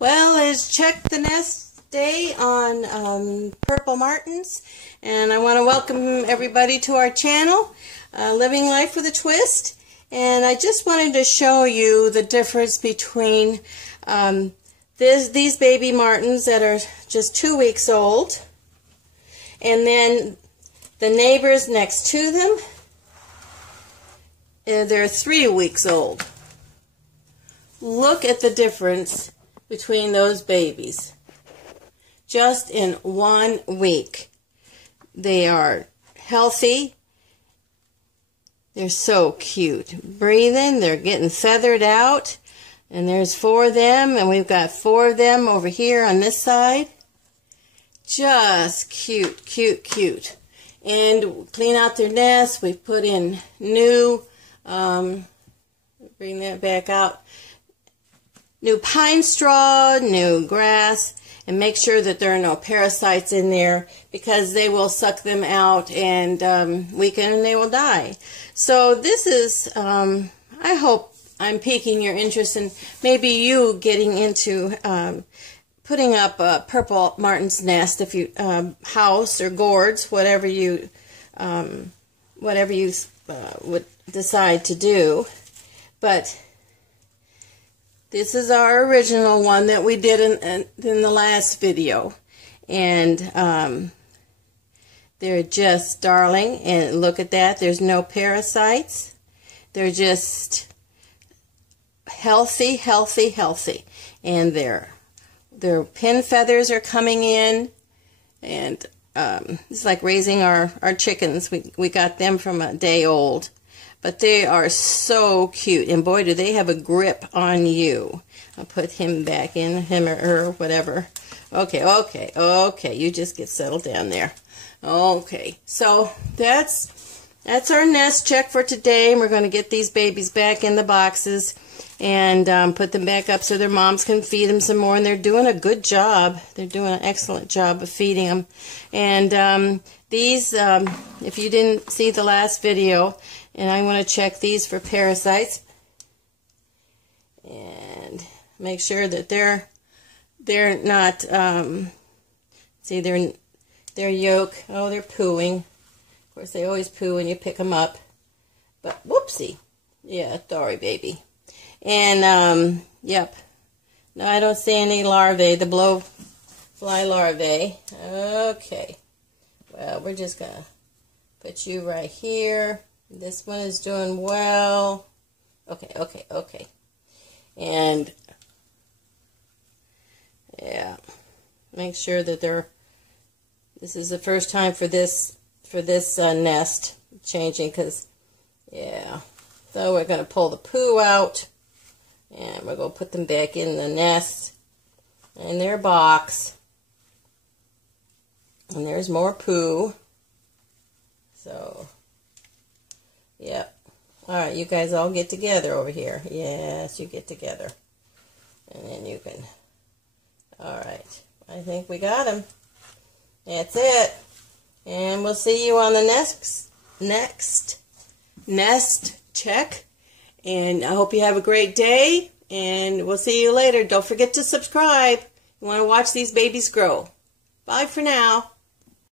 Well, it's check the nest day on purple martins, and I want to welcome everybody to our channel, Living Life with a Twist. And I just wanted to show you the difference between these baby martins that are just 2 weeks old, and then the neighbors next to them, they're 3 weeks old. Look at the difference between those babies. Just in 1 week. They are healthy. They're so cute. Breathing, they're getting feathered out. And there's 4 of them, and we've got 4 of them over here on this side. Just cute, cute, cute. And clean out their nests. We've put in new, bring that back out, new pine straw, new grass, and make sure that there are no parasites in there, because they will suck them out and weaken, and they will die. So this is, I hope I'm piquing your interest in maybe you getting into putting up a purple martin's nest, if you house or gourds, whatever you would decide to do. But this is our original one that we did in the last video, and they're just darling. And look at that, there's no parasites. They're just healthy, healthy, healthy, and their pin feathers are coming in, and it's like raising our chickens. We got them from a day old. But they are so cute, and boy, do they have a grip on you. I'll put him back in, him or her, whatever. Okay, you just get settled down there. Okay, so that's our nest check for today, and we're going to get these babies back in the boxes and put them back up so their moms can feed them some more, and they're doing a good job. They're doing an excellent job of feeding them. And these, if you didn't see the last video, and I want to check these for parasites and make sure that they're not, see, their yolk, oh, they're pooing. Of course, they always poo when you pick them up, but whoopsie. Yeah, sorry, baby. And, yep. No, I don't see any larvae, the blowfly larvae. Okay. Well, we're just going to put you right here. This one is doing well. Okay. And, yeah, make sure that this is the first time for this nest changing, because, yeah. So we're going to pull the poo out, and we're going to put them back in the nest, in their box. And there's more poo. So, yep. All right, you guys all get together over here. Yes, you get together. And then you can, all right. I think we got them. That's it. And we'll see you on the next nest check. And I hope you have a great day. And we'll see you later. Don't forget to subscribe. You want to watch these babies grow. Bye for now.